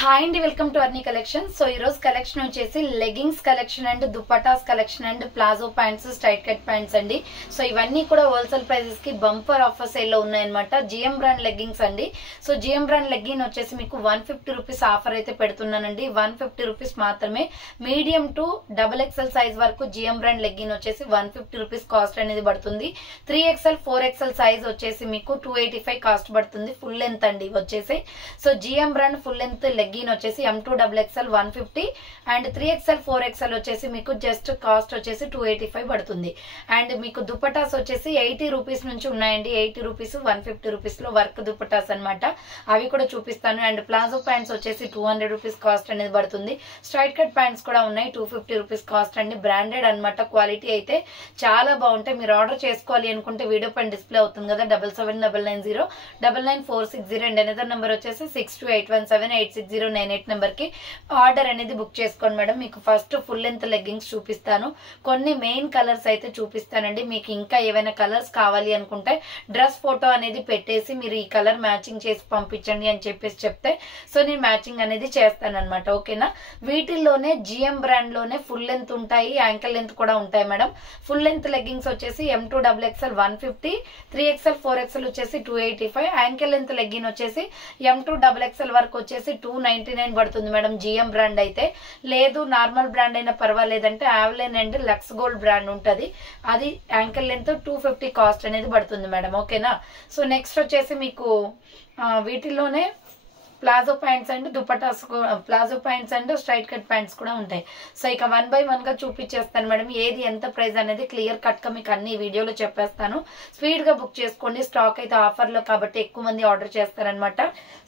Hi అండి, welcome to Arni collection. So ఈ రోజు కలెక్షన్ వచ్చేసి leggings collection and dupattas collection and palazzo pants, straight cut pants అండి. So ఇవన్నీ కూడా హోల్సేల్ ప్రైజెస్ కి బంపర్ ఆఫర్ సేల్ లో ఉన్నాయన్నమాట. జిఎం బ్రాండ్ లెగ్గింగ్స్ అండి. సో జిఎం బ్రాండ్ లెగ్గిన్ వచ్చేసి మీకు 150 రూపీస్ ఆఫర్ అయితే పెడుతున్నానండి. 150 రూపీస్ మాత్రమే. మీడియం టు XXL సైజ్ వరకు జిఎం బ్రాండ్ లెగ్గిన్ వచ్చేసి 150 రూపీస్ కాస్ట్ అనేది పడుతుంది. 3XL 4XL సైజ్ వచ్చేసి మీకు 285 కాస్ట్ పడుతుంది. ఫుల్ లెంత్ అండి వచ్చేసి. So GM brand full length legging వచ్చేసి M2 XXL 150 and 3XL 4XL వచ్చేసి మీకు జస్ట్ కాస్ట్ వచ్చేసి 285 పడుతుంది. అండ్ మీకు దుపటాస్ వచ్చేసి 80 రూపీస్ నుంచి ఉన్నాయండి. 80 రూపీస్ 150 రూపీస్ లో వర్క్ దుపటాస్ అనమాట. అవి కూడా చూపిస్తాను. అండ్ ప్లాజో ప్యాంట్స్ వచ్చేసి 200 రూపీస్ కాస్ట్ అనేది పడుతుంది. స్ట్రైట్ కట్ ప్యాంట్స్ కూడా ఉన్నాయి 250 రూపీస్ కాస్ట్ అండి. బ్రాండెడ్ అనమాట. క్వాలిటీ అయితే చాలా బాగుంటాయి. మీరు ఆర్డర్ చేసుకోవాలి అనుకుంటే వీడియో పైన డిస్ప్లే అవుతుంది కదా 779990 99460 అండ్ అనదర్ నెంబర్ వచ్చేసి 6281786098 నెంబర్ కి ఆర్డర్ అనేది బుక్ చేసుకోండి మేడం. మీకు ఫస్ట్ ఫుల్ లెంత్ లెగ్గింగ్స్ చూపిస్తాను. కొన్ని మెయిన్ కలర్స్ అయితే చూపిస్తానండి. మీకు ఇంకా ఏవైనా కలర్స్ కావాలి అనుకుంటే డ్రెస్ ఫోటో అనేది పెట్టేసి మీరు ఈ కలర్ మ్యాచింగ్ చేసి పంపించండి అని చెప్పేసి చెప్తే సో నేను మ్యాచింగ్ అనేది చేస్తాను అనమాట. ఓకేనా. వీటిల్లోనే జిఎం బ్రాండ్ లోనే ఫుల్ లెంత్ ఉంటాయి, యాంకిల్ లెంత్ కూడా ఉంటాయి మేడం. ఫుల్ లెంత్ లెగ్గింగ్స్ వచ్చేసి M2 XXL 150, 3XL 4XL వచ్చేసి 285, యాంకిల్ లెంత్ లెగ్గిన్ వచ్చేసి M2 XXL వరకు వచ్చేసి 299 పడుతుంది మేడం. జిఎం బ్రాండ్ అయితే లేదు, నార్మల్ బ్రాండ్ అయినా పర్వాలేదంటే ఆవెలిన్ అండ్ లక్స్ గోల్డ్ బ్రాండ్ ఉంటది. అది యాంకిల్ లెంత్ 250 కాస్ట్ అనేది పడుతుంది మేడం. ఓకేనా. సో నెక్స్ట్ వచ్చేసి మీకు వీటిలోనే palazzo pants and dupattas, palazzo pants and straight cut pants కూడా ఉంటాయి. సో ఇక 1 by 1 గా చూపించేస్తాను మేడం. ఏది ఎంత ప్రైస్ అనేది క్లియర్ కట్ గా మీకు అన్ని వీడియోలో చెప్పేస్తాను. స్పీడ్ గా బుక్ చేసుకోండి. స్టాక్ అయితే ఆఫర్ లో కాబట్టి ఎక్కువ మంది ఆర్డర్ చేస్తారనమాట.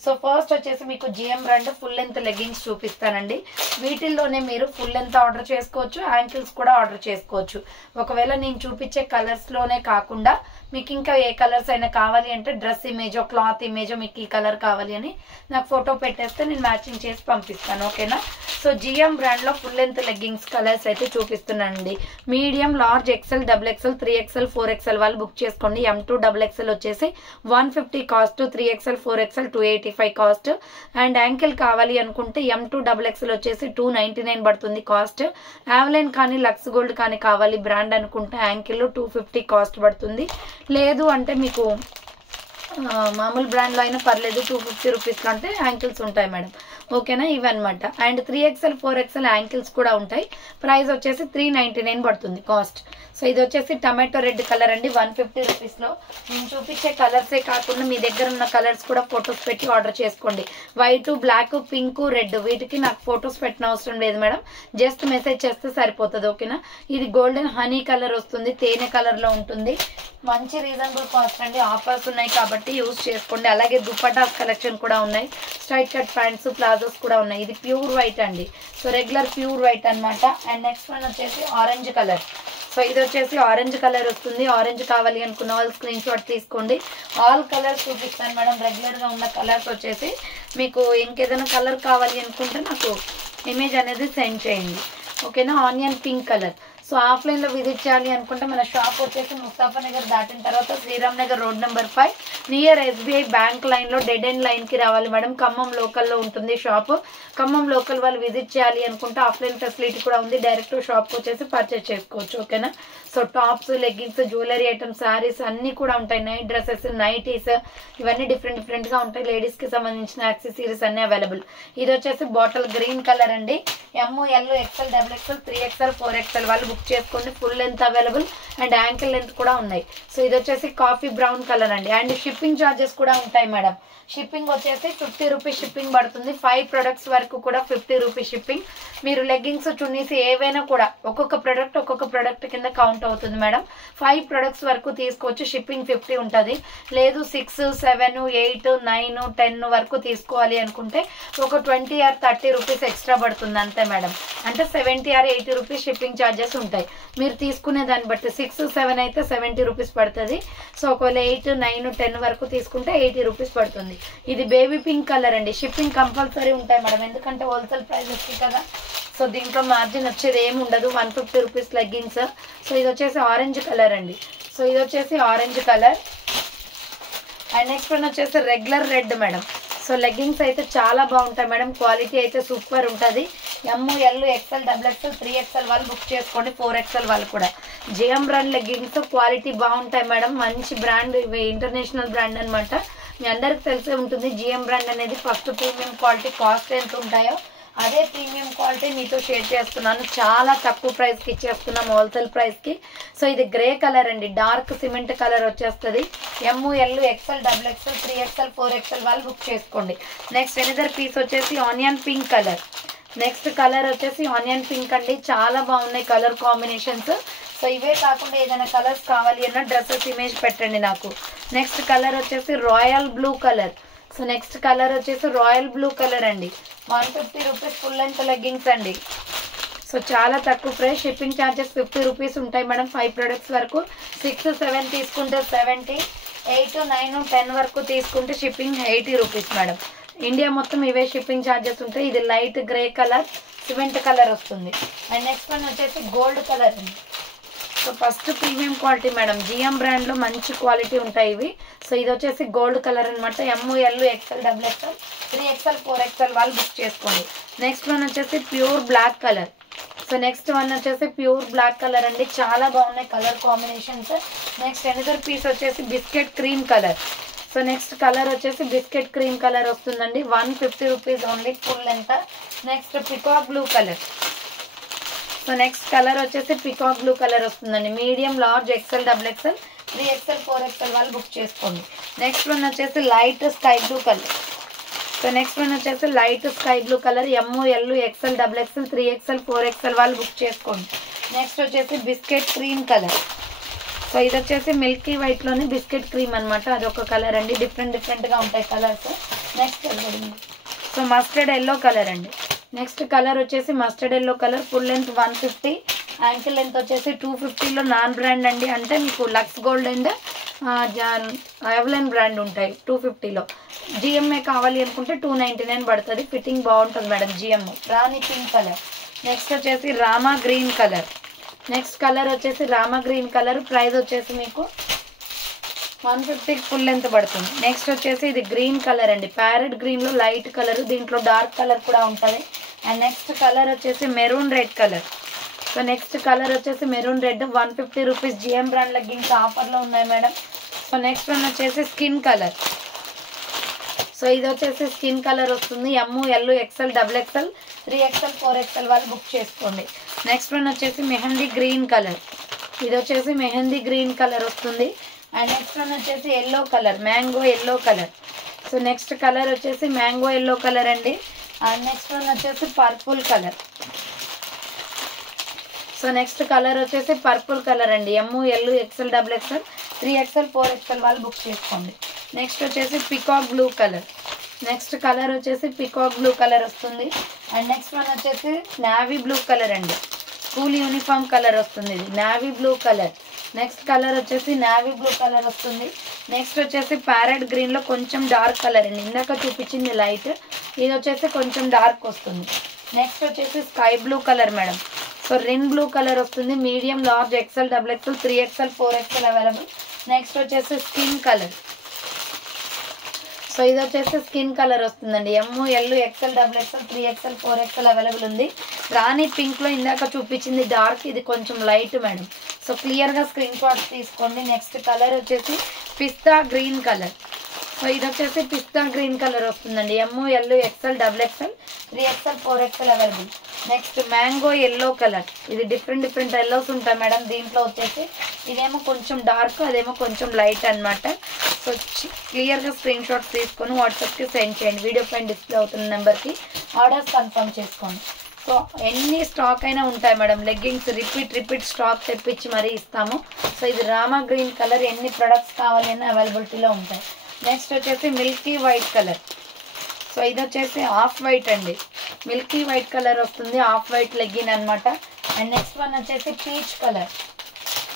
సో ఫస్ట్ వచ్చేసి మీకు GM brand full length leggings చూపిస్తానండి. వీటిల్లోనే మీరు ఫుల్ లెంత్ ఆర్డర్ చేసుకోవచ్చు, యాంకిల్స్ కూడా ఆర్డర్ చేసుకోవచ్చు. ఒకవేళ నేను చూపించే కలర్స్ లోనే కాకుండా మీకు ఇంకా ఏ కలర్స్ అయినా కావాలి అంటే డ్రెస్ ఇమేజో క్లాత్ ఇమేజో మీకు ఈ కలర్ కావాలి అని నాకు ఫోటో పెట్టేస్తే నేను మ్యాచింగ్ చేసి పంపిస్తాను. ఓకేనా. సో జిఎం బ్రాండ్ లో ఫుల్ లెంత్ లెగ్గింగ్స్ కలర్స్ అయితే చూపిస్తున్నానండి. Medium, large, XL, XXL, 3XL, 4XL వాళ్ళు బుక్ చేసుకోండి. M2 XXL వచ్చేసి 150 cost, 3XL 4XL 285 cost. And ankle కావాలి అనుకుంటే M2 XXL వచ్చేసి 299 పడుతుంది కాస్ట్. ఆవెలిన్ కానీ లక్స్ గోల్డ్ కానీ కావాలి బ్రాండ్ అనుకుంటే యాంకిల్ 250 కాస్ట్ పడుతుంది. లేదు అంటే మీకు మామూలు బ్రాండ్ లో అయినా పర్లేదు 250 రూపీస్ కంటే యాంకిల్స్ ఉంటాయి మేడం. ఓకేనా. ఇవన్నమాట. అండ్ 3XL 4XL యాంకిల్స్ కూడా ఉంటాయి. ప్రైస్ వచ్చేసి 399 పడుతుంది కాస్ట్. సో ఇది వచ్చేసి టమాటో రెడ్ కలర్ అండి. 150 రూపీస్ లో నేను చూపించే కలర్సే కాకుండా మీ దగ్గర ఉన్న కలర్స్ కూడా ఫొటోస్ పెట్టి ఆర్డర్ చేసుకోండి. వైట్, బ్లాక్, పింక్, రెడ్ వీటికి నాకు ఫొటోస్ పెట్టిన అవసరం లేదు మేడం. జస్ట్ మెసేజ్ చేస్తే సరిపోతుంది. ఓకేనా. ఇది గోల్డెన్ హనీ కలర్ వస్తుంది, తేనె కలర్ లో ఉంటుంది. మంచి రీజనబుల్ కాస్ట్ అండి. ఆఫర్స్ ఉన్నాయి కాబట్టి యూజ్ చేసుకోండి. అలాగే దుపటాస్ కలెక్షన్ కూడా ఉన్నాయి. స్ట్రైట్ కట్ ప్యాంట్స్, ప్లాజోస్ కూడా ఉన్నాయి. ఇది ప్యూర్ వైట్ అండి. సో రెగ్యులర్ ప్యూర్ వైట్ అనమాట. అండ్ నెక్స్ట్ వన్ వచ్చేసి ఆరెంజ్ కలర్. సో ఇది వచ్చేసి ఆరెంజ్ కలర్ వస్తుంది. ఆరెంజ్ కావాలి అనుకున్న వాళ్ళు స్క్రీన్ షాట్ తీసుకోండి. ఆల్ కలర్స్ చూపిస్తాను మేడం. రెగ్యులర్ గా ఉన్న కలర్స్ వచ్చేసి మీకు ఇంకేదైనా కలర్ కావాలి అనుకుంటే నాకు ఇమేజ్ అనేది సెండ్ చేయండి. ఓకేనా. Onion pink colour. So offline లో విజిట్ చేయాలి అనుకుంటే మన షాప్ వచ్చేసి ముస్తాఫా నగర్ దాటిన తర్వాత Sriram Nagar road number 5 near SBI bank line లో డెడ్ ఎండ్ లైన్ కి రావాలి మేడం. ఖమ్మం లోకల్ లో ఉంటుంది షాప్. ఖమ్మం లోకల్ వాళ్ళు విజిట్ చేయాలి అనుకుంటే ఆఫ్లైన్ ఫెసిలిటీ కూడా ఉంది. డైరెక్ట్ షాప్ వచ్చేసి పర్చేస్ చేసుకోవచ్చు. ఓకేనా. So tops, leggings, jewellery items, saris అన్ని కూడా ఉంటాయి. నైట్ డ్రెస్సెస్, నైటీస్ ఇవన్నీ డిఫరెంట్ గా ఉంటాయి. లేడీస్ కి సంబంధించిన యాక్సెసరీస్ అన్ని అవైలబుల్. ఇది వచ్చేసి బాటిల్ గ్రీన్ కలర్ అండి. ML, XL, XXL, 3XL, 4XL వాళ్ళు బుక్ చేసుకోండి. Full length available and ankle length కూడా ఉన్నాయి. సో ఇది వచ్చేసి కాఫీ బ్రౌన్ కలర్ అండి. అండ్ షిప్పింగ్ ఛార్జెస్ కూడా ఉంటాయి మేడం. షిప్పింగ్ వచ్చేసి 50 రూపీస్ షిప్పింగ్ పడుతుంది. 5 ప్రొడక్ట్స్ వరకు కూడా 50 రూపీస్ షిప్పింగ్. మీరు లెగ్గింగ్స్, చున్నీస్ ఏవైనా కూడా ఒక్కొక్క ప్రొడక్ట్ కింద కౌంట్ అవుతుంది మేడం. 5 ప్రొడక్ట్స్ వరకు తీసుకోవచ్చు. షిప్పింగ్ 50 ఉంటుంది. లేదు 6, 7, 8, 9, 10 వరకు తీసుకోవాలి అనుకుంటే ఒక 20 or 30 రూపీస్ ఎక్స్ట్రా పడుతుంది అంతే మేడం. అంటే 70 or 80 రూపీస్ షిప్పింగ్ ఛార్జెస్ ఉంటాయి. మీరు తీసుకునే దాన్ని బట్టి 6, 7 అయితే 70 రూపీస్ పడుతుంది. సో ఒకవేళ 8, 9, 10 వరకు తీసుకుంటే 80 రూపీస్ పడుతుంది. ఇది బేబీ పింక్ కలర్ అండి. షిప్పింగ్ కంపల్సరీ ఉంటాయి మేడం, ఎందుకంటే హోల్సేల్ ప్రైస్ వస్తుంది కదా. సో దీంట్లో మార్జిన్ వచ్చేది ఏమి ఉండదు. 150 రూపీస్ లెగ్గింగ్స్. సో ఇది వచ్చేసి ఆరెంజ్ కలర్ అండి. సో ఇది వచ్చేసి orange colour. And next one వచ్చేసి regular red madam. So so leggings అయితే చాలా బాగుంటాయి మేడం, క్వాలిటీ అయితే సూపర్ ఉంటుంది. ML XL XXL 3XL వాళ్ళు బుక్ చేసుకోండి, 4XL వాళ్ళు కూడా. జిఎం బ్రాండ్ లెగ్గింగ్స్ క్వాలిటీ బాగుంటాయి మేడం, మంచి బ్రాండ్, ఇవి ఇంటర్నేషనల్ బ్రాండ్ అనమాట. మీ అందరికి తెలిసే ఉంటుంది జిఎం బ్రాండ్ అనేది. ఫస్ట్ ప్రీమియం క్వాలిటీ, కాస్ట్ ఎంత ఉంటాయో అదే ప్రీమియం క్వాలిటీ మీతో షేర్ చేస్తున్నాను. చాలా తక్కువ ప్రైస్కి ఇచ్చేస్తున్నాం, హోల్సేల్ ప్రైస్కి. సో ఇది గ్రే కలర్ అండి, డార్క్ సిమెంట్ కలర్ వచ్చేస్తుంది. ML XL XXL 3XL 4XL వాళ్ళు బుక్ చేసుకోండి. నెక్స్ట్ ఎనదర్ పీస్ వచ్చేసి onion pink colour. Next colour వచ్చేసి ఆనియన్ పింక్ అండి, చాలా బాగున్నాయి కలర్ కాంబినేషన్స్. సో ఇవే కాకుండా ఏదైనా కలర్స్ కావాలి అన్న డ్రెస్సెస్ ఇమేజ్ పెట్టండి నాకు. నెక్స్ట్ కలర్ వచ్చేసి royal blue colour. So next colour వచ్చేసి రాయల్ బ్లూ కలర్ అండి, 150 రూపీస్ ఫుల్ లెంత్ లెగ్గింగ్స్ అండి. సో చాలా తక్కువ ప్రైస్, షిప్పింగ్ ఛార్జెస్ 50 రూపీస్ ఉంటాయి మేడం. 5 ప్రొడక్ట్స్ వరకు, 6, 7 తీసుకుంటే 70, 8, 9, 10 వరకు తీసుకుంటే షిప్పింగ్ 80 రూపీస్ మేడం. ఇండియా మొత్తం ఇవే షిప్పింగ్ ఛార్జెస్ ఉంటాయి. ఇది light grey colour, cement colour వస్తుంది. అండ్ నెక్స్ట్ వన్ వచ్చేసి గోల్డ్ కలర్ అండి. So first premium quality madam, GM బ్రాండ్లో మంచి క్వాలిటీ ఉంటాయి ఇవి. సో ఇది వచ్చేసి గోల్డ్ కలర్ అనమాట. ML XL XXL 3XL 4XL వాళ్ళు బుక్ చేసుకోండి. నెక్స్ట్ వన్ వచ్చేసి pure black colour. So next one వచ్చేసి ప్యూర్ బ్లాక్ కలర్ అండి, చాలా బాగున్నాయి colour combinations. Next another piece వచ్చేసి biscuit cream colour. So next colour వచ్చేసి బిస్కెట్ క్రీమ్ కలర్ వస్తుందండి, 150 rupees only full length. Next peacock blue colour. So next colour వచ్చేసి peacock blue colour వస్తుందండి, medium, large, XL XXL 3XL 4XL వాళ్ళు book చేసుకోండి. Next one వచ్చేసి light sky blue colour. So next one వచ్చేసి light sky blue colour, ML XL XXL 3XL 4XL వాళ్ళు book చేసుకోండి. Next వచ్చేసి biscuit cream colour. So ఇది వచ్చేసి Milky వైట్లోనే biscuit cream అనమాట, అదొక కలర్ అండి, డిఫరెంట్గా ఉంటాయి colours. Next so mustard yellow colour అండి. నెక్స్ట్ కలర్ వచ్చేసి mustard yellow colour, full length 150, ankle length వచ్చేసి 250లో నాన్ బ్రాండ్ అండి, అంటే మీకు లక్స్ గోల్డ్ అండ్ ఎవలెన్ బ్రాండ్ ఉంటాయి 250లో. జిఎంఏ కావాలి అనుకుంటే 299 పడుతుంది, ఫిట్టింగ్ బాగుంటుంది మేడం జిఎం. రాణి పింక్ కలర్. నెక్స్ట్ వచ్చేసి రామా గ్రీన్ కలర్. నెక్స్ట్ కలర్ వచ్చేసి రామా గ్రీన్ కలర్, ప్రైస్ వచ్చేసి మీకు 150 ఫుల్ లెంత్ పడుతుంది. నెక్స్ట్ వచ్చేసి ఇది గ్రీన్ కలర్ అండి, ప్యారెట్ గ్రీన్లో లైట్ కలర్, దీంట్లో డార్క్ కలర్ కూడా ఉంటుంది. అండ్ నెక్స్ట్ కలర్ వచ్చేసి maroon red colour. So next colour వచ్చేసి maroon red, 150 rupees GM brand leggings ఆఫర్లో ఉన్నాయి మేడం. సో నెక్స్ట్ వన్ వచ్చేసి స్కిన్ కలర్. సో ఇది వచ్చేసి స్కిన్ కలర్ వస్తుంది, ML XL XXL 3XL 4XL వాళ్ళు బుక్ చేసుకోండి. నెక్స్ట్ వన్ వచ్చేసి మెహందీ గ్రీన్ కలర్. ఇది వచ్చేసి మెహందీ గ్రీన్ కలర్ వస్తుంది. అండ్ నెక్స్ట్ వన్ వచ్చేసి yellow colour, mango yellow colour. So next colour వచ్చేసి మ్యాంగో ఎల్లో కలర్ అండి. అండ్ నెక్స్ట్ వన్ వచ్చేసి purple colour. So next colour వచ్చేసి పర్పుల్ కలర్ అండి, ML XL XXL 3XL 4XL వాళ్ళు book చేసుకోండి. Next వచ్చేసి peacock blue colour. Next colour వచ్చేసి peacock blue colour వస్తుంది. అండ్ నెక్స్ట్ వన్ వచ్చేసి నావీ బ్లూ కలర్ అండి, స్కూల్ యూనిఫామ్ కలర్ వస్తుంది, ఇది navy blue colour. Next colour వచ్చేసి నావీ బ్లూ కలర్ వస్తుంది. నెక్స్ట్ వచ్చేసి ప్యారెట్ గ్రీన్లో కొంచెం డార్క్ కలర్ అండి, ఇందాక చూపించింది లైట్, ఇది వచ్చేసి కొంచెం డార్క్ వస్తుంది. నెక్స్ట్ వచ్చేసి sky blue colour madam. So Rin blue colour వస్తుంది, medium, large, XL XXL 3XL 4XL available. Next వచ్చేసి స్కిన్ కలర్. సో ఇది వచ్చేసి స్కిన్ కలర్ వస్తుందండి, ML XL XXL 3XL 4XL available ఉంది. రాణి పింక్లో ఇందాక చూపించింది డార్క్, ఇది కొంచెం లైట్ మేడం. సో క్లియర్గా స్క్రీన్ షాట్స్ తీసుకోండి. నెక్స్ట్ కలర్ వచ్చేసి పిస్తా గ్రీన్ కలర్. సో ఇది వచ్చేసి పిస్తా గ్రీన్ కలర్ వస్తుందండి, ML XL XXL 3XL 4XL available. Next mango yellow colour, ఇది డిఫరెంట్ ఎల్లోస్ ఉంటాయి మేడం దీంట్లో వచ్చేసి, ఇదేమో కొంచెం డార్క్, అదేమో కొంచెం లైట్ అనమాట. సో క్లియర్గా స్క్రీన్ షాట్స్ తీసుకొని వాట్సాప్కి సెండ్ చేయండి, వీడియో పైన డిస్ప్లే అవుతున్న నెంబర్కి ఆర్డర్స్ కన్ఫర్మ్ చేసుకోండి. సో ఎన్ని స్టాక్ అయినా ఉంటాయి మేడం, లెగ్గింగ్స్ రిపీట్ స్టాక్ తెప్పించి మరీ ఇస్తాము. సో ఇది రామా గ్రీన్ కలర్, ఎన్ని ప్రొడక్ట్స్ కావాలన్నా అవైలబిలిటీలో ఉంటాయి. నెక్స్ట్ వచ్చేసి మిల్కీ వైట్ కలర్. సో ఇది వచ్చేసి ఆఫ్ వైట్ అండి, మిల్కీ వైట్ కలర్ వస్తుంది, ఆఫ్ వైట్ లెగ్గిన్ అనమాట. అండ్ నెక్స్ట్ వన్ వచ్చేసి peach colour.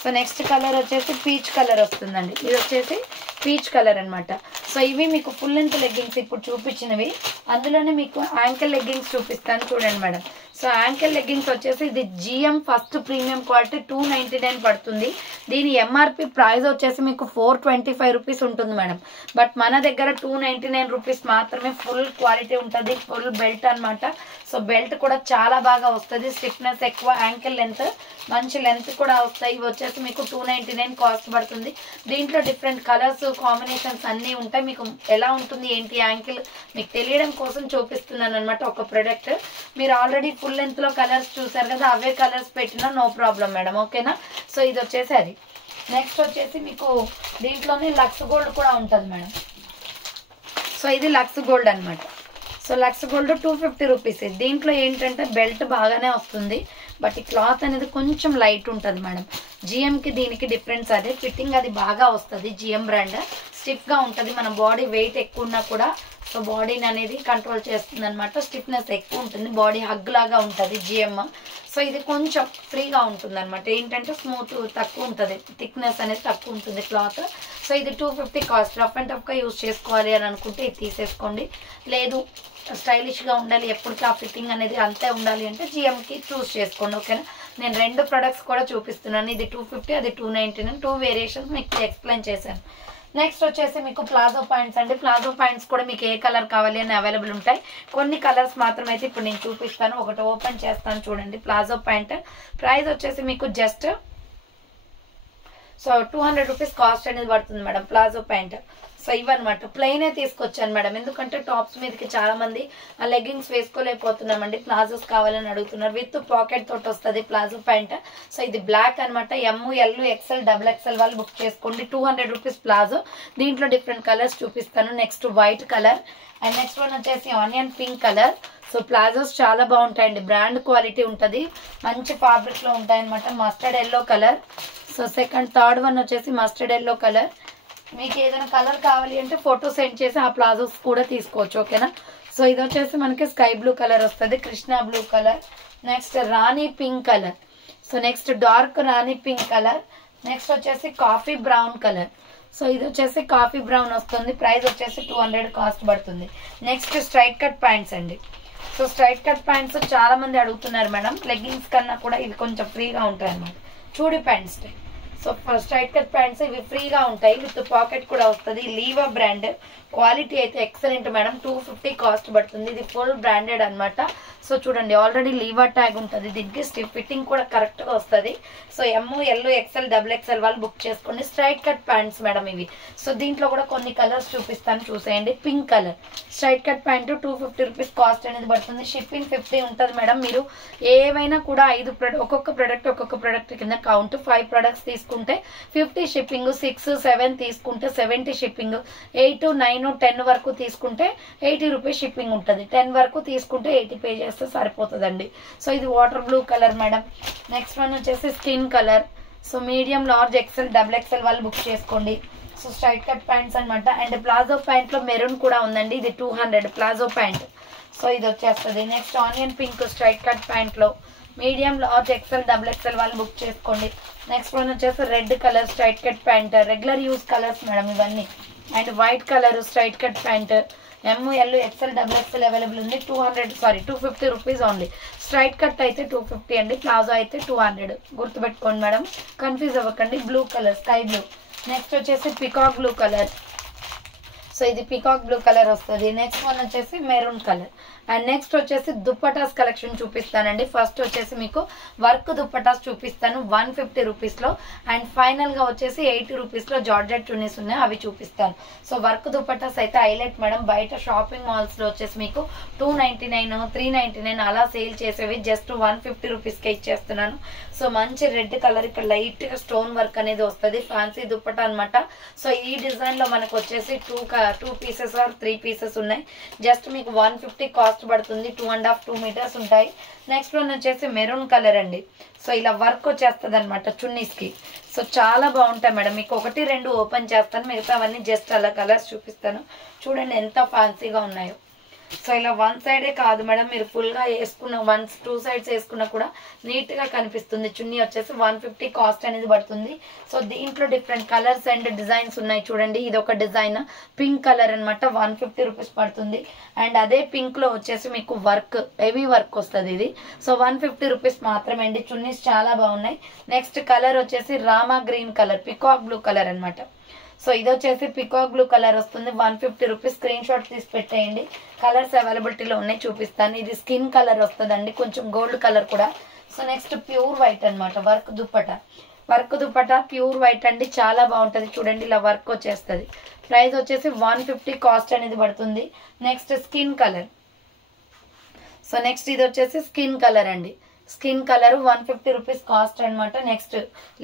So next colour వచ్చేసి పీచ్ కలర్ వస్తుందండి, ఇది వచ్చేసి పీచ్ కలర్ అనమాట. సో ఇవి మీకు ఫుల్ లెంత్ లెగ్గింగ్స్ ఇప్పుడు చూపించినవి, అందులోనే మీకు యాంకిల్ లెగ్గింగ్స్ చూపిస్తాను చూడండి మేడం. సో యాంకిల్ లెగ్గింగ్స్ వచ్చేసి ఇది జిఎం ఫస్ట్ ప్రీమియం క్వాలిటీ 299 పడుతుంది. దీని ఎంఆర్పి ప్రైస్ వచ్చేసి మీకు 425 రూపీస్ ఉంటుంది మేడం. బట్ మన దగ్గర 299 రూపీస్ మాత్రమే. ఫుల్ క్వాలిటీ ఉంటుంది, ఫుల్ బెల్ట్ అనమాట. సో బెల్ట్ కూడా చాలా బాగా వస్తుంది, స్టిఫ్నెస్ ఎక్కువ, యాంకిల్ లెంత్ మంచి లెంత్ కూడా వస్తాయి. ఇవి వచ్చేసి మీకు 299 కాస్ట్ పడుతుంది. దీంట్లో డిఫరెంట్ కలర్స్ కాంబినేషన్స్ అన్నీ ఉంటాయి. మీకు ఎలా ఉంటుంది ఏంటి యాంకిల్ మీకు తెలియడం కోసం చూపిస్తున్నాను అనమాట ఒక ప్రోడక్ట్. మీరు ఆల్రెడీ ఫుల్ లెంత్ లో కలర్స్ చూసారు కదా, అవే కలర్స్ పెట్టినా నో ప్రాబ్లం మేడం, ఓకేనా. సో ఇది వచ్చేసి అది. నెక్స్ట్ వచ్చేసి మీకు దీంట్లోనే లక్స్ గోల్డ్ కూడా ఉంటుంది మేడం. సో ఇది లక్స్ గోల్డ్ అనమాట. So Lux gold 250 rupees. దీంట్లో ఏంటంటే బెల్ట్ బాగానే వస్తుంది, బట్ ఈ క్లాత్ అనేది కొంచెం లైట్ ఉంటుంది మేడం. జిఎంకి దీనికి డిఫరెన్స్ అదే, ఫిట్టింగ్ అది బాగా వస్తుంది. జిఎం బ్రాండ్ స్టిఫ్గా ఉంటుంది, మన బాడీ వెయిట్ ఎక్కువ ఉన్నా కూడా సో బాడీని అనేది కంట్రోల్ చేస్తుంది అనమాట. స్టిఫ్నెస్ ఎక్కువ ఉంటుంది, బాడీ హగ్ లాగా ఉంటుంది జిఎం. సో ఇది కొంచెం ఫ్రీగా ఉంటుంది అనమాట. ఏంటంటే స్మూత్ తక్కువ ఉంటుంది, థిక్నెస్ అనేది తక్కువ ఉంటుంది క్లాత్. సో ఇది 250 కాస్ట్. రఫ్ అండ్ టఫ్గా యూజ్ చేసుకోవాలి అని అనుకుంటే ఇది తీసేసుకోండి. లేదు స్టైలిష్గా ఉండాలి, ఎప్పటికీ ఆ ఫిట్టింగ్ అనేది అంతే ఉండాలి అంటే జిఎంకి చూస్ చేసుకోండి, ఓకేనా. నేను 2 ప్రొడక్ట్స్ కూడా చూపిస్తున్నాను. ఇది 250, అది 299. 2 వేరియేషన్స్ మీకు ఎక్స్ప్లెయిన్ చేశాను. నెక్స్ట్ వచ్చేసి మీకు ప్లాజో పాయింట్స్ అండి. ప్లాజో పాయింట్స్ కూడా మీకు ఏ కలర్ కావాలి అని అవైలబుల్ ఉంటాయి. కొన్ని కలర్స్ మాత్రం అయితే ఇప్పుడు నేను చూపిస్తాను. ఒకటి ఓపెన్ చేస్తాను చూడండి. ప్లాజో పాయింట్ ప్రైస్ వచ్చేసి మీకు జస్ట్ సో 200 రూపీస్ కాస్ట్ అనేది పడుతుంది మేడం ప్లాజో ప్యాంట్. సో ఇవన్నమాట ప్లెయినే తీసుకొచ్చాను మేడం, ఎందుకంటే టాప్స్ మీదకి చాలా మంది ఆ లెగ్గింగ్స్ వేసుకోలేకపోతున్నామండి, ప్లాజోస్ కావాలని అడుగుతున్నారు. విత్ పాకెట్ తోటి వస్తుంది ప్లాజో ప్యాంట్. సో ఇది బ్లాక్ అనమాట. ML XL XXL వాళ్ళు బుక్ చేసుకోండి. 200 రూపీస్ ప్లాజో. దీంట్లో డిఫరెంట్ కలర్స్ చూపిస్తాను. Next white colour and next one వచ్చేసి onion pink colour. So palazzos చాలా బాగుంటాయండి, బ్రాండ్ క్వాలిటీ ఉంటుంది, మంచి ఫ్యాబ్రిక్ లో ఉంటాయి అనమాట. Mustard yellow colour. So third one వచ్చేసి మస్టర్డ్ ఎల్లో కలర్. మీకు ఏదైనా కలర్ కావాలి అంటే ఫోటో సెండ్ చేసి ఆ ప్లాజోస్ కూడా తీసుకోవచ్చు, ఓకేనా. సో ఇది వచ్చేసి మనకి స్కై బ్లూ కలర్ వస్తుంది, కృష్ణా బ్లూ కలర్. నెక్స్ట్ రాణి pink colour. So next dark రాణి పింక్ కలర్. నెక్స్ట్ వచ్చేసి కాఫీ బ్రౌన్ కలర్. సో ఇది వచ్చేసి కాఫీ బ్రౌన్ వస్తుంది. ప్రైస్ వచ్చేసి 200 కాస్ట్ పడుతుంది. నెక్స్ట్ స్ట్రైట్ కట్ ప్యాంట్స్ అండి. సో స్ట్రైట్ కట్ ప్యాంట్స్ చాలా మంది అడుగుతున్నారు మేడం. లెగ్గింగ్స్ కన్నా కూడా ఇవి కొంచెం ఫ్రీగా ఉంటాయి అన్నమాట, చూడి pants. So straight cut pants ఇవి ఫ్రీగా ఉంటాయి, విత్ పాకెట్ కూడా వస్తుంది. లీవా బ్రాండ్ క్వాలిటీ అయితే ఎక్సలెంట్ మేడం. 250 కాస్ట్ పడుతుంది. ఇది ఫుల్ బ్రాండెడ్ అనమాట. సో చూడండి ఆల్రెడీ లీవా ట్యాగ్ ఉంటుంది, దీనికి స్టిఫ్ ఫిట్టింగ్ కూడా కరెక్ట్ గా వస్తుంది. సో ML XL XXL వాళ్ళు బుక్ చేసుకోండి. స్ట్రైట్ కట్ ప్యాంట్స్ మేడం ఇవి. సో దీంట్లో కూడా కొన్ని కలర్స్ చూపిస్తాను చూసేయండి. Pink colour straight cut pant 250 rupees cost అనేది పడుతుంది. షిప్పింగ్ 50 ఉంటుంది మేడం. మీరు ఏవైనా కూడా 5 ఒక్కొక్క ప్రొడక్ట్ కింద కౌంట్. 5 ప్రొడక్ట్స్ తీసుకుంటే 50 షిప్పింగ్, 6, 7 తీసుకుంటే 70 షిప్పింగ్, 8, 9, 10 వరకు తీసుకుంటే 80 రూపీస్ షిప్పింగ్ ఉంటుంది. 10 వరకు తీసుకుంటే 80 పే చేస్తే సరిపోతుందండి. సో ఇది water blue colour madam. Next one వచ్చేసి skin colour. So medium large XL XXL వాళ్ళు బుక్ చేసుకోండి. సో స్ట్రైట్ కట్ ప్యాంట్స్ అనమాట. అండ్ ప్లాజో ప్యాంట్ లో మెరూన్ కూడా ఉందండి, ఇది 200 ప్లాజో ప్యాంట్. సో ఇది వచ్చేస్తుంది. Next onion pink straight cut pant లో మీడియం లార్జ్ XL XXL వాళ్ళు బుక్ చేసుకోండి. నెక్స్ట్ వన్ వచ్చేసి red colour straight cut pant, regular use colours madam ఇవన్నీ. And white colour straight cut pant ML XL XXL available ఉంది. 250 rupees only. Straight cut అయితే 250 అండి, palazzo అయితే 200. గుర్తుపెట్టుకోండి madam, confuse అవ్వకండి. Blue colour sky blue. Next వచ్చేసి peacock blue colour. So ఇది peacock blue colour వస్తుంది. నెక్స్ట్ వన్ వచ్చేసి మెరూన్ కలర్. అండ్ నెక్స్ట్ వచ్చేసి దుప్పటాస్ కలెక్షన్ చూపిస్తానండి. ఫస్ట్ వచ్చేసి మీకు వర్క్ దుప్పటాస్ చూపిస్తాను 150 రూపీస్లో. అండ్ ఫైనల్గా వచ్చేసి 80 రూపీస్లో జార్జెట్ చున్నీస్ ఉన్నాయి, అవి చూపిస్తాను. సో వర్క్ దుప్పటాస్ అయితే హైలైట్ మేడం. బయట షాపింగ్ మాల్స్లో వచ్చేసి మీకు 299, 399 అలా సేల్ చేసేవి జస్ట్ 150 రూపీస్కే ఇచ్చేస్తున్నాను. సో మంచి రెడ్ కలర్, ఇక్కడ లైట్గా స్టోన్ వర్క్ అనేది వస్తుంది, ఫ్యాన్సీ దుప్పటా అనమాట. సో ఈ డిజైన్లో మనకు వచ్చేసి 2 పీసెస్ ఆర్ 3 పీసెస్ ఉన్నాయి. జస్ట్ మీకు 150 కాస్ట్ పడుతుంది. 2.5 మీటర్స్ ఉంటాయి. నెక్స్ట్ వన్ వచ్చేసి మెరూన్ కలర్ అండి. సో ఇలా వర్క్ వచ్చేస్తుంది అనమాట చున్నీస్ కి. సో చాలా బాగుంటాయి మేడం. మీకు 1, 2 ఓపెన్ చేస్తాను, మిగతా అవన్నీ జస్ట్ అలా కలర్స్ చూపిస్తాను. చూడండి ఎంత ఫ్యాన్సీగా ఉన్నాయో. సో ఇలా వన్ సైడే కాదు మేడం, మీరు ఫుల్గా వేసుకున్న టూ సైడ్స్ వేసుకున్నా కూడా నీట్గా కనిపిస్తుంది. చున్నీ వచ్చేసి 150 కాస్ట్ అనేది పడుతుంది. సో దీంట్లో డిఫరెంట్ కలర్స్ అండ్ డిజైన్స్ ఉన్నాయి చూడండి. ఇది ఒక డిజైన్ పింక్ కలర్ అనమాట, 150 రూపీస్ పడుతుంది. అండ్ అదే పింక్లో వచ్చేసి మీకు వర్క్, హెవీ వర్క్ వస్తుంది ఇది. సో 150 రూపీస్ మాత్రమే అండి. చున్నీస్ చాలా బాగున్నాయి. నెక్స్ట్ కలర్ వచ్చేసి రామా green colour, peacock blue colour అనమాట. సో ఇది వచ్చేసి పికాక్ బ్లూ కలర్ వస్తుంది, 150 రూపీస్. స్క్రీన్ షాట్ తీసి పెట్టేయండి. కలర్స్ అవైలబిలిటీలో ఉన్నాయి, చూపిస్తాను. ఇది స్కిన్ కలర్ వస్తుందండి, కొంచెం గోల్డ్ కలర్ కూడా. సో నెక్స్ట్ ప్యూర్ వైట్ అనమాట, వర్క్ దుప్పట ప్యూర్ వైట్ అండి, చాలా బాగుంటుంది చూడండి. ఇలా వర్క్ వచ్చేస్తుంది. ప్రైస్ వచ్చేసి 150 కాస్ట్ అనేది పడుతుంది. Next skin colour. So next ఇది వచ్చేసి స్కిన్ కలర్ అండి, స్కిన్ కలర్ 150 రూపీస్ కాస్ట్ అనమాట. నెక్స్ట్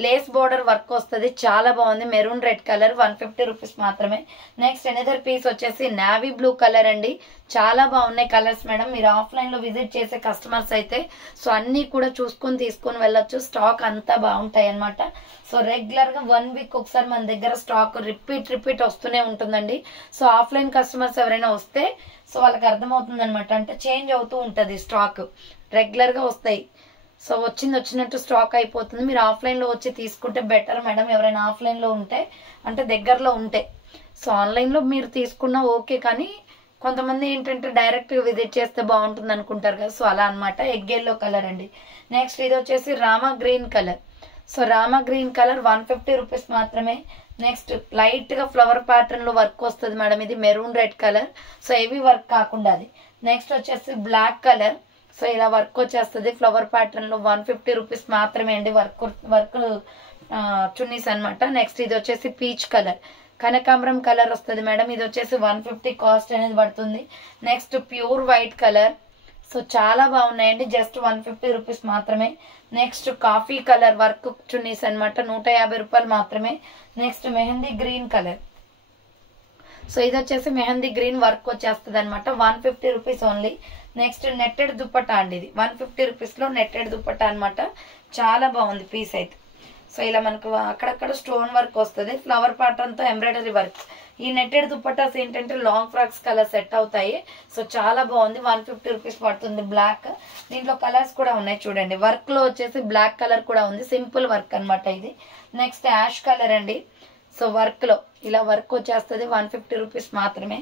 లేస్ బోర్డర్ వర్క్ వస్తుంది, చాలా బాగుంది. మెరూన్ రెడ్ కలర్, 150 రూపీస్ మాత్రమే. నెక్స్ట్ ఎనదర్ పీస్ వచ్చేసి నావీ బ్లూ కలర్ అండి, చాలా బాగున్నాయి కలర్స్ మేడం. మీరు ఆఫ్లైన్ లో విజిట్ చేసే కస్టమర్స్ అయితే సో అన్ని కూడా చూసుకొని తీసుకొని వెళ్ళొచ్చు. స్టాక్ అంతా బాగుంటాయి అనమాట. సో రెగ్యులర్ గా 1 వీక్ ఒకసారి మన దగ్గర స్టాక్ రిపీట్ వస్తూనే ఉంటుందండి. సో ఆఫ్లైన్ కస్టమర్స్ ఎవరైనా వస్తే సో వాళ్ళకి అర్థమవుతుంది అనమాట, అంటే చేంజ్ అవుతూ ఉంటుంది స్టాక్, రెగ్యులర్ గా వస్తాయి. సో వచ్చినట్టు స్టాక్ అయిపోతుంది. మీరు ఆఫ్లైన్ లో వచ్చి తీసుకుంటే బెటర్ మేడం, ఎవరైనా ఆఫ్లైన్ లో ఉంటే, అంటే దగ్గరలో ఉంటే. సో ఆన్లైన్ లో మీరు తీసుకున్నా ఓకే, కానీ కొంతమంది ఏంటంటే డైరెక్ట్ గా విజిట్ చేస్తే బాగుంటుంది అనుకుంటారు కదా. సో అలా అనమాట. ఎగ్ ఎల్లో కలర్ అండి. నెక్స్ట్ ఇది వచ్చేసి రామా green colour. So Rama green colour 150 rupees మాత్రమే. నెక్స్ట్ లైట్ గా ఫ్లవర్ ప్యాటర్న్ లో వర్క్ వస్తుంది మేడం. ఇది maroon red colour, so heavy work కాకుండా అది. నెక్స్ట్ వచ్చేసి బ్లాక్ కలర్. సో ఇలా వర్క్ వచ్చేస్తుంది ఫ్లవర్ ప్యాటర్న్ లో, 150 రూపీస్ మాత్రమే అండి. వర్క్ చున్నీస్ అనమాట. నెక్స్ట్ ఇది వచ్చేసి పీచ్ కలర్, కనకాంబరం కలర్ వస్తుంది మేడం. ఇది వచ్చేసి 150 కాస్ట్ అనేది పడుతుంది. Next pure white colour. So చాలా బాగున్నాయండి, జస్ట్ 150 రూపీస్ మాత్రమే. Next coffee colour work chunnis అనమాట, 150 రూపాయలు మాత్రమే. Next mehndi green colour. So ఇది వచ్చేసి మెహందీ గ్రీన్ వర్క్ వచ్చేస్తుంది అనమాట, 150 rupees only. Next netted dupatta అండి, ఇది 150 రూపీస్ లో నెట్టెడ్ దుప్పట్టా అనమాట. చాలా బాగుంది పీస్ అయితే. సో ఇలా మనకు అక్కడక్కడ స్టోన్ వర్క్ వస్తుంది, ఫ్లవర్ ప్యాటర్న్ తో ఎంబ్రాయిడరీ వర్క్. ఈ నెట్టెడ్ దుప్పట్టాస్ ఏంటంటే లాంగ్ ఫ్రాక్స్ కలర్ సెట్ అవుతాయి. సో చాలా బాగుంది, 150 రూపీస్ పడుతుంది. బ్లాక్, దీంట్లో కలర్స్ కూడా ఉన్నాయి చూడండి. వర్క్ లో వచ్చేసి బ్లాక్ కలర్ కూడా ఉంది, సింపుల్ వర్క్ అనమాట ఇది. నెక్స్ట్ యాష్ కలర్ అండి. సో వర్క్ లో ఇలా వర్క్ వచ్చేస్తుంది, 150 రూపీస్ మాత్రమే.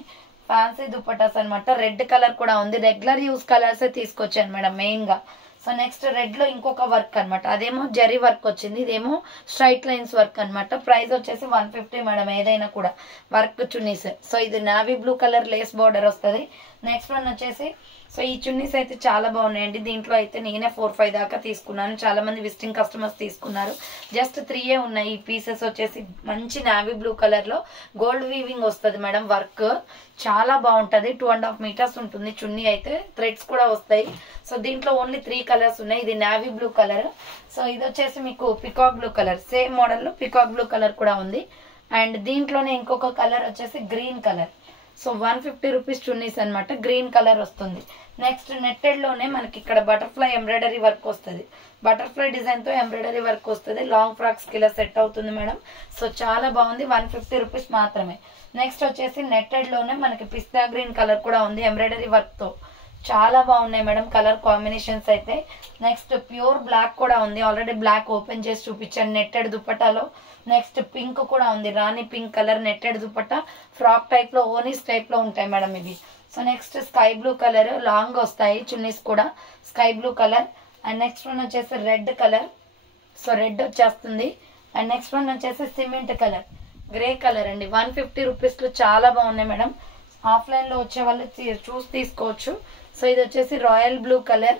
ఫ్యాన్సీ దుప్పటాస్ అనమాట. రెడ్ కలర్ కూడా ఉంది, రెగ్యులర్ యూస్ కలర్స్ తీసుకొచ్చాను మేడం మెయిన్ గా. సో నెక్స్ట్ రెడ్ లో ఇంకొక వర్క్ అనమాట, అదేమో జరీ వర్క్ వచ్చింది, ఇదేమో స్ట్రైట్ లైన్స్ వర్క్ అనమాట. ప్రైస్ వచ్చేసి 150 మేడం, ఏదైనా కూడా వర్క్ చున్నీస్. సో ఇది navy blue colour lace border వస్తుంది. నెక్స్ట్ వన్ వచ్చేసి సో ఈ చున్నీస్ అయితే చాలా బాగున్నాయండి. దీంట్లో అయితే నేనే 4-5 దాకా తీసుకున్నాను, చాలా మంది విజిటింగ్ కస్టమర్స్ తీసుకున్నారు. జస్ట్ 3 ఉన్నాయి. ఈ పీసెస్ వచ్చేసి మంచి నావీ బ్లూ కలర్ లో గోల్డ్ వీవింగ్ వస్తుంది మేడం, వర్క్ చాలా బాగుంటది. 2.5 మీటర్స్ ఉంటుంది చున్నీ అయితే, థ్రెడ్స్ కూడా వస్తాయి. సో దీంట్లో ఓన్లీ 3 కలర్స్ ఉన్నాయి. ఇది నావీ బ్లూ కలర్. సో ఇది వచ్చేసి మీకు peacock blue colour, same model లో పికాక్ బ్లూ కలర్ కూడా ఉంది. అండ్ దీంట్లోనే ఇంకొక కలర్ వచ్చేసి green colour. So 150 rupees chunnis అనమాట, గ్రీన్ కలర్ వస్తుంది. నెక్స్ట్ నెట్టెడ్ లోనే మనకి ఇక్కడ బటర్ఫ్లై ఎంబ్రాయిడరీ వర్క్ వస్తుంది, బటర్ఫ్లై డిజైన్ తో ఎంబ్రాయిడరీ వర్క్ వస్తుంది. లాంగ్ ఫ్రాక్స్ కి ఇలా సెట్ అవుతుంది మేడం. సో చాలా బాగుంది, 150 రూపీస్ మాత్రమే. నెక్స్ట్ వచ్చేసి నెట్టెడ్ లోనే మనకి పిస్తా గ్రీన్ కలర్ కూడా ఉంది, ఎంబ్రాయిడరీ వర్క్ తో. చాలా బాగున్నాయి మేడం కలర్ కాంబినేషన్స్ అయితే. నెక్స్ట్ ప్యూర్ బ్లాక్ కూడా ఉంది, ఆల్రెడీ బ్లాక్ ఓపెన్ చేసి చూపించాను నెట్టెడ్ దుపట్టాలో. నెక్స్ట్ పింక్ కూడా ఉంది, రాణి pink colour netted dupatta. Frock type లో, ఓనీస్ టైప్ లో ఉంటాయి మేడం ఇవి. So next sky blue colour, long వస్తాయి చున్నీస్ కూడా, sky blue colour. And next one వచ్చేసి రెడ్ కలర్. సో రెడ్ వచ్చేస్తుంది. అండ్ నెక్స్ట్ వన్ వచ్చేసి సిమెంట్ కలర్, గ్రే కలర్ అండి. 150 రూపీస్ లో చాలా బాగున్నాయి మేడం. ఆఫ్లైన్ లో వచ్చే వాళ్ళు చూసి తీసుకోవచ్చు. సో ఇది వచ్చేసి royal blue colour.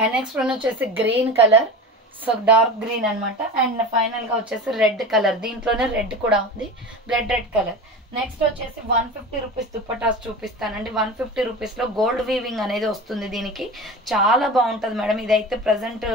And next one వచ్చేసి green colour, so dark green అనమాట. అండ్ ఫైనల్ గా వచ్చేసి రెడ్ కలర్, దీంట్లోనే రెడ్ కూడా ఉంది, బ్లడ్ రెడ్ కలర్. నెక్స్ట్ వచ్చేసి 150 రూపీస్ దుప్పటాస్ చూపిస్తానండి. 150 రూపీస్ లో గోల్డ్ వీవింగ్ అనేది వస్తుంది దీనికి, చాలా బాగుంటది మేడం. ఇదైతే ప్రెసెంట్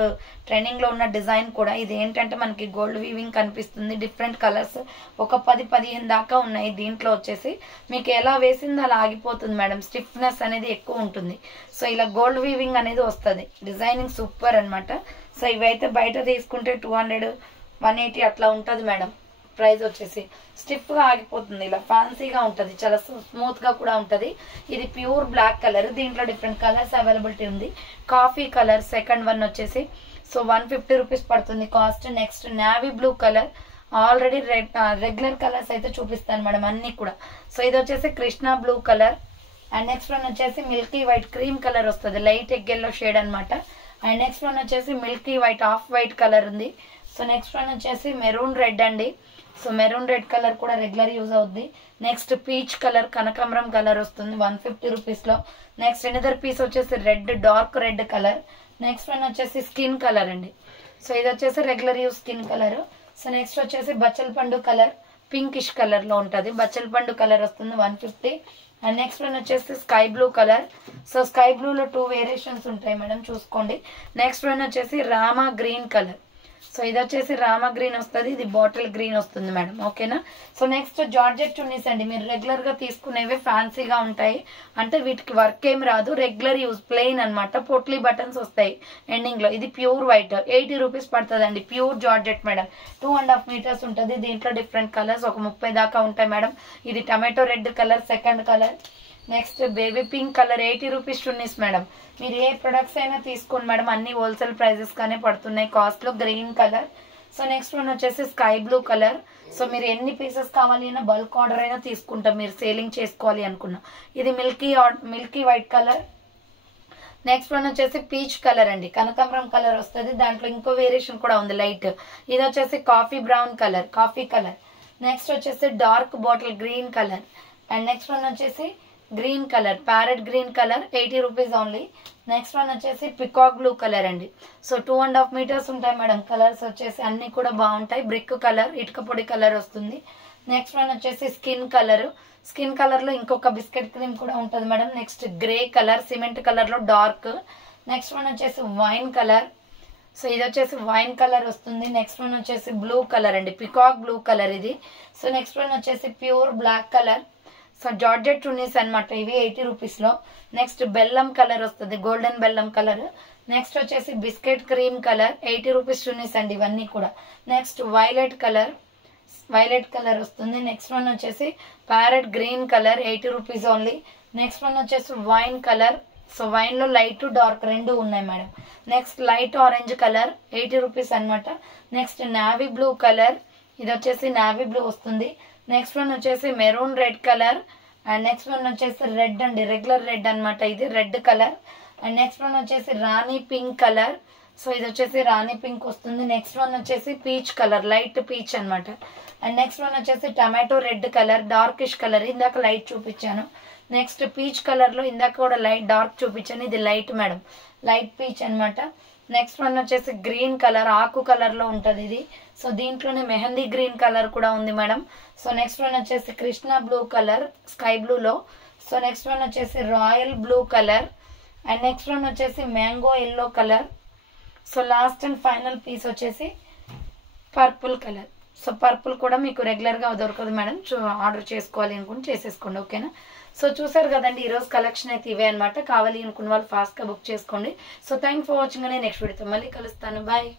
ట్రెండింగ్ లో ఉన్న డిజైన్ కూడా. ఇది ఏంటంటే మనకి గోల్డ్ వీవింగ్ కనిపిస్తుంది, డిఫరెంట్ కలర్స్ ఒక 10-15 దాకా ఉన్నాయి. దీంట్లో వచ్చేసి మీకు ఎలా వేసిందో అలా ఆగిపోతుంది మేడం, స్టిఫ్నెస్ అనేది ఎక్కువ ఉంటుంది. సో ఇలా గోల్డ్ వీవింగ్ అనేది వస్తుంది, డిజైనింగ్ సూపర్ అనమాట. సో ఇవైతే బయట తీసుకుంటే 200-180 అట్లా ఉంటుంది మేడం. ప్రైస్ వచ్చేసి స్టిఫ్ గా ఆగిపోతుంది, ఇలా ఫ్యాన్సీగా ఉంటుంది, చాలా స్మూత్ గా కూడా ఉంటుంది. ఇది ప్యూర్ బ్లాక్ కలర్, దీంట్లో డిఫరెంట్ కలర్స్ అవైలబిలిటీ ఉంది. కాఫీ కలర్ సెకండ్ వన్ వచ్చేసి సో 150 రూపీస్ పడుతుంది cost. Next navy blue colour, already regular colours అయితే చూపిస్తాను మేడం అన్ని కూడా. సో ఇది వచ్చేసి Krishna blue colour. And next one వచ్చేసి మిల్కీ వైట్ క్రీమ్ కలర్ వస్తుంది, లైట్ ఎగ్ ఎల్లో షేడ్ అనమాట. అండ్ నెక్స్ట్ వన్ వచ్చేసి Milky white off white colour ఉంది. సో నెక్స్ట్ వన్ వచ్చేసి మెరూన్ రెడ్ అండి. సో మెరూన్ రెడ్ కలర్ కూడా రెగ్యులర్ యూజ్ అవుద్ది. Next peach colour కనకాంబరం కలర్ వస్తుంది 150 రూపీస్ లో. నెక్స్ట్ ఎనదర్ పీస్ వచ్చేసి red dark red colour. Next one వచ్చేసి స్కిన్ కలర్ అండి. సో ఇది వచ్చేసి regular use skin colour. So next వచ్చేసి బచ్చల పండు కలర్, పింకిష్ కలర్ లో ఉంటుంది, బచ్చల పండు కలర్ వస్తుంది 150. అండ్ నెక్స్ట్ వన్ వచ్చేసి sky blue colour. So sky బ్లూలో 2 వేరియేషన్స్ ఉంటాయి మేడం, చూసుకోండి. నెక్స్ట్ వన్ వచ్చేసి రామా గ్రీన్ కలర్. సో ఇది వచ్చేసి రామా గ్రీన్ వస్తుంది, ఇది బాటిల్ గ్రీన్ వస్తుంది మేడం, ఓకేనా. సో నెక్స్ట్ జార్జెట్ చున్నీస్ అండి, మీరు రెగ్యులర్ గా తీసుకునేవి ఫ్యాన్సీగా ఉంటాయి, అంటే వీటికి వర్క్ ఏం రాదు, రెగ్యులర్ యూజ్ ప్లెయిన్ అనమాట. పొట్లీ బటన్స్ వస్తాయి ఎండింగ్ లో. ఇది ప్యూర్ వైట్ 80 రూపీస్ పడుతుంది అండి, ప్యూర్ జార్జెట్ మేడం. 2.5 మీటర్స్ ఉంటుంది, దీంట్లో డిఫరెంట్ కలర్స్ ఒక 30 దాకా ఉంటాయి మేడం. ఇది tomato red colour second colour. Next baby pink colour 80 rupees chunnis madam. మీరు ఏ ప్రొడక్ట్స్ అయినా తీసుకోండి మేడం, అన్ని హోల్సేల్ ప్రైజెస్ గానే పడుతున్నాయి కాస్ట్ లో. Green colour. So next one వచ్చేసి స్కై బ్లూ కలర్. సో మీరు ఎన్ని పీసెస్ కావాలి అయినా బల్క్ ఆర్డర్ అయినా తీసుకుంటాం, మీరు సేలింగ్ చేసుకోవాలి అనుకున్నా. ఇది Milky white colour. Next one వచ్చేసి పీచ్ కలర్ అండి, కనకాంబరం కలర్ వస్తుంది, దాంట్లో ఇంకో వేరియేషన్ కూడా ఉంది లైట్. ఇది వచ్చేసి coffee brown colour, coffee colour. Next వచ్చేసి dark bottle green colour. And next one వచ్చేసి green colour, parrot green colour 80 rupees only. Next one వచ్చేసి పికాక్ బ్లూ కలర్ అండి. సో 2.5 మీటర్స్ ఉంటాయి మేడం, కలర్స్ వచ్చేసి అన్ని కూడా బాగుంటాయి. బ్రిక్ కలర్, ఇటుక పొడి కలర్ వస్తుంది. నెక్స్ట్ వన్ వచ్చేసి స్కిన్ కలర్. స్కిన్ కలర్ లో ఇంకొక బిస్కెట్ క్రీమ్ కూడా ఉంటుంది madam. Next grey colour, cement colour లో డార్క్. నెక్స్ట్ వన్ వచ్చేసి వైన్ కలర్. సో ఇది వచ్చేసి వైన్ కలర్ వస్తుంది. నెక్స్ట్ వన్ వచ్చేసి బ్లూ కలర్ అండి, పికాక్ బ్లూ కలర్ ఇది. సో నెక్స్ట్ వన్ వచ్చేసి pure black colour. So georgette chunnis అనమాట ఇవి 80 రూపీస్ లో. నెక్స్ట్ బెల్లం కలర్ వస్తుంది, గోల్డెన్ బెల్లం కలర్. నెక్స్ట్ వచ్చేసి biscuit cream colour 80 rupees chunnis అండి ఇవన్నీ కూడా. నెక్స్ట్ వైలెట్ కలర్ వస్తుంది. నెక్స్ట్ వన్ వచ్చేసి parrot green colour 80 rupees only. Next one వచ్చేసి వైన్ కలర్. సో వైన్ లో లైట్ డార్క్ రెండు ఉన్నాయి madam. Next light orange colour 80 rupees అనమాట. నెక్స్ట్ నావీ బ్లూ కలర్, ఇది వచ్చేసి నావీ బ్లూ వస్తుంది. నెక్స్ట్ వన్ వచ్చేసి maroon red colour. And next one వచ్చేసి రెడ్ అండి, రెగ్యులర్ రెడ్ అనమాట, ఇది red colour. And next one వచ్చేసి రాణి పింక్ కలర్. సో ఇది వచ్చేసి రాణి పింక్ వస్తుంది. నెక్స్ట్ వన్ వచ్చేసి పీచ్ కలర్, లైట్ పీచ్ అనమాట. అండ్ నెక్స్ట్ వన్ వచ్చేసి tomato red colour, darkish colour, ఇందాక లైట్ చూపించాను. నెక్స్ట్ పీచ్ కలర్ లో ఇందాక కూడా లైట్ డార్క్ చూపించాను, ఇది లైట్ మేడం, లైట్ పీచ్ అనమాట. నెక్స్ట్ వన్ వచ్చేసి గ్రీన్ కలర్, ఆకు కలర్ లో ఉంటది ఇది. సో దీంట్లోనే మెహందీ గ్రీన్ కలర్ కూడా ఉంది మేడం. సో నెక్స్ట్ వన్ వచ్చేసి Krishna blue colour, sky blue లో. సో నెక్స్ట్ వన్ వచ్చేసి royal blue colour. And next one వచ్చేసి mango yellow colour. So last and final piece వచ్చేసి పర్పుల్ కలర్. సో పర్పుల్ కూడా మీకు regular గా దొరకదు మేడం, ఆర్డర్ చేసుకోవాలి అనుకుంటే చేసేసుకోండి, ఓకేనా. సో చూసారు కదండి, ఈరోజు కలెక్షన్ అయితే ఇవే అనమాట. కావాలి అనుకున్న వాళ్ళు ఫాస్ట్ గా బుక్ చేసుకోండి. So thank for watching. Next వీడియోతో మళ్ళీ కలుస్తాను, బాయ్.